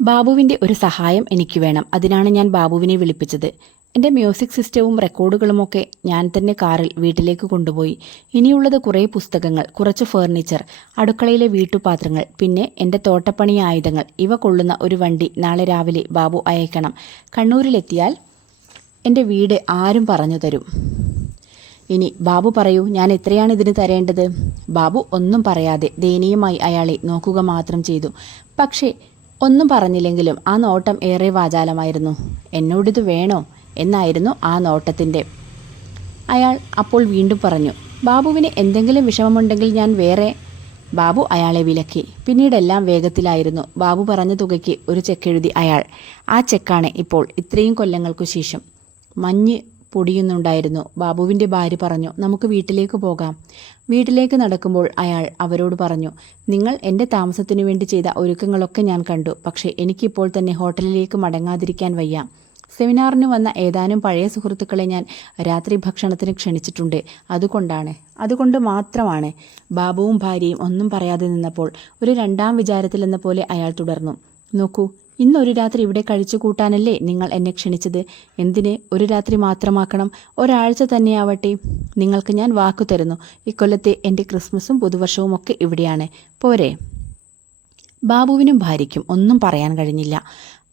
ബാബുവിൻ്റെ ഒരു സഹായം എനിക്ക് വേണം. അതിനാണ് ഞാൻ ബാബുവിനെ വിളിപ്പിച്ചത്. എൻ്റെ മ്യൂസിക് സിസ്റ്റവും റെക്കോർഡുകളുമൊക്കെ ഞാൻ തന്നെ കാറിൽ വീട്ടിലേക്ക് കൊണ്ടുപോയി. ഇനിയുള്ളത് കുറേ പുസ്തകങ്ങൾ, കുറച്ച് ഫർണിച്ചർ, അടുക്കളയിലെ വീട്ടുപാത്രങ്ങൾ, പിന്നെ എൻ്റെ തോട്ടപ്പണി ആയുധങ്ങൾ. ഇവ കൊള്ളുന്ന ഒരു വണ്ടി നാളെ രാവിലെ ബാബു അയക്കണം. കണ്ണൂരിലെത്തിയാൽ എൻ്റെ വീട് ആരും പറഞ്ഞു തരും. ഇനി ബാബു പറയൂ, ഞാൻ എത്രയാണ് ഇതിന് തരേണ്ടത്? ബാബു ഒന്നും പറയാതെ ദയനീയമായി അയാളെ നോക്കുക മാത്രം ചെയ്തു. പക്ഷേ ഒന്നും പറഞ്ഞില്ലെങ്കിലും ആ നോട്ടം ഏറെ വാചാലമായിരുന്നു. എന്നോടിത് വേണോ എന്നായിരുന്നു ആ നോട്ടത്തിൻ്റെ. അയാൾ അപ്പോൾ വീണ്ടും പറഞ്ഞു, ബാബുവിന് എന്തെങ്കിലും വിഷമമുണ്ടെങ്കിൽ ഞാൻ വേറെ. ബാബു അയാളെ വിലക്കി. പിന്നീടെല്ലാം വേഗത്തിലായിരുന്നു. ബാബു പറഞ്ഞ തുകയ്ക്ക് ഒരു ചെക്ക് എഴുതി അയാൾ. ആ ചെക്കാണ് ഇപ്പോൾ ഇത്രയും കൊല്ലങ്ങൾക്കു ശേഷം. മഞ്ഞ് പൊടിയുന്നുണ്ടായിരുന്നു. ബാബുവിൻ്റെ ഭാര്യ പറഞ്ഞു, നമുക്ക് വീട്ടിലേക്ക് പോകാം. വീട്ടിലേക്ക് നടക്കുമ്പോൾ അയാൾ അവരോട് പറഞ്ഞു, നിങ്ങൾ എൻ്റെ താമസത്തിനു വേണ്ടി ചെയ്ത ഒരുക്കങ്ങളൊക്കെ ഞാൻ കണ്ടു. പക്ഷേ എനിക്കിപ്പോൾ തന്നെ ഹോട്ടലിലേക്ക് മടങ്ങാതിരിക്കാൻ വയ്യ. സെമിനാറിന് വന്ന ഏതാനും പഴയ സുഹൃത്തുക്കളെ ഞാൻ രാത്രി ഭക്ഷണത്തിന് ക്ഷണിച്ചിട്ടുണ്ട്. അതുകൊണ്ട് മാത്രമാണ്. ബാബുവും ഭാര്യയും ഒന്നും പറയാതെ നിന്നപ്പോൾ ഒരു രണ്ടാം വിചാരത്തിലെന്ന പോലെ അയാൾ തുടർന്നു. നോക്കൂ, ഇന്നൊരു രാത്രി ഇവിടെ കഴിച്ചു കൂട്ടാനല്ലേ നിങ്ങൾ എന്നെ ക്ഷണിച്ചത്? എന്തിന് ഒരു രാത്രി മാത്രമാക്കണം? ഒരാഴ്ച തന്നെയാവട്ടെ. നിങ്ങൾക്ക് ഞാൻ വാക്കു തരുന്നു, ഇക്കൊല്ലത്തെ എൻ്റെ ക്രിസ്മസും പുതുവർഷവും ഒക്കെ ഇവിടെയാണ്. പോരെ? ബാബുവിനും ഭാര്യയ്ക്കും ഒന്നും പറയാൻ കഴിഞ്ഞില്ല.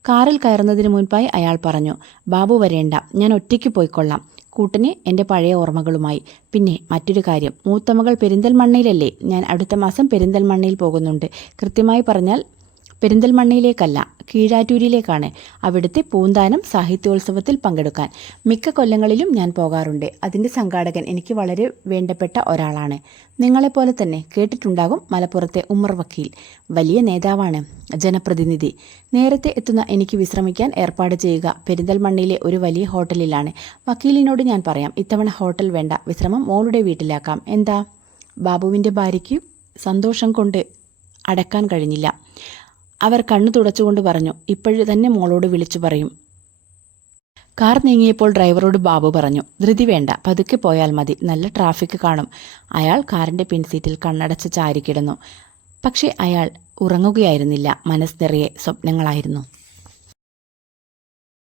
കാറിൽ കയറുന്നതിന് മുൻപായി അയാൾ പറഞ്ഞു, ബാബു വരേണ്ട, ഞാൻ ഒറ്റയ്ക്ക് പോയിക്കൊള്ളാം. കൂട്ടിന് എൻ്റെ പഴയ ഓർമ്മകളുമായി. പിന്നെ മറ്റൊരു കാര്യം, മൂത്തമകൾ പെരിന്തൽമണ്ണയിലല്ലേ? ഞാൻ അടുത്ത മാസം പെരിന്തൽമണ്ണയിൽ പോകുന്നുണ്ട്. കൃത്യമായി പറഞ്ഞാൽ പെരിന്തൽമണ്ണയിലേക്കല്ല, കീഴാറ്റൂരിലേക്കാണ്. അവിടുത്തെ പൂന്താനം സാഹിത്യോത്സവത്തിൽ പങ്കെടുക്കാൻ. മിക്ക കൊല്ലങ്ങളിലും ഞാൻ പോകാറുണ്ട്. അതിൻ്റെ സംഘാടകൻ എനിക്ക് വളരെ വേണ്ടപ്പെട്ട ഒരാളാണ്. നിങ്ങളെപ്പോലെ തന്നെ കേട്ടിട്ടുണ്ടാകും, മലപ്പുറത്തെ ഉമ്മർ വക്കീൽ. വലിയ നേതാവാണ്, ജനപ്രതിനിധി. നേരത്തെ എത്തുന്ന എനിക്ക് വിശ്രമിക്കാൻ ഏർപ്പാട് ചെയ്യുക പെരിന്തൽമണ്ണയിലെ ഒരു വലിയ ഹോട്ടലിലാണ്. വക്കീലിനോട് ഞാൻ പറയാം, ഇത്തവണ ഹോട്ടൽ വേണ്ട, വിശ്രമം മോളുടെ വീട്ടിലാക്കാം. എന്താ? ബാബുവിൻ്റെ ഭാര്യയ്ക്ക് സന്തോഷം കൊണ്ട് അടക്കാൻ കഴിഞ്ഞില്ല. അവർ കണ്ണു തുടച്ചുകൊണ്ട് പറഞ്ഞു, ഇപ്പോഴു തന്നെ മോളോട് വിളിച്ചു പറയും. കാർ നീങ്ങിയപ്പോൾ ഡ്രൈവറോട് ബാബു പറഞ്ഞു, ധൃതി വേണ്ട, പതുക്കെ പോയാൽ മതി, നല്ല ട്രാഫിക് കാണും. അയാൾ കാറിൻ്റെ പിൻസീറ്റിൽ കണ്ണടച്ച് ചാരിക്കിടന്നു. പക്ഷേ അയാൾ ഉറങ്ങുകയായിരുന്നില്ല, മനസ്സ് നിറയെ സ്വപ്നങ്ങളായിരുന്നു.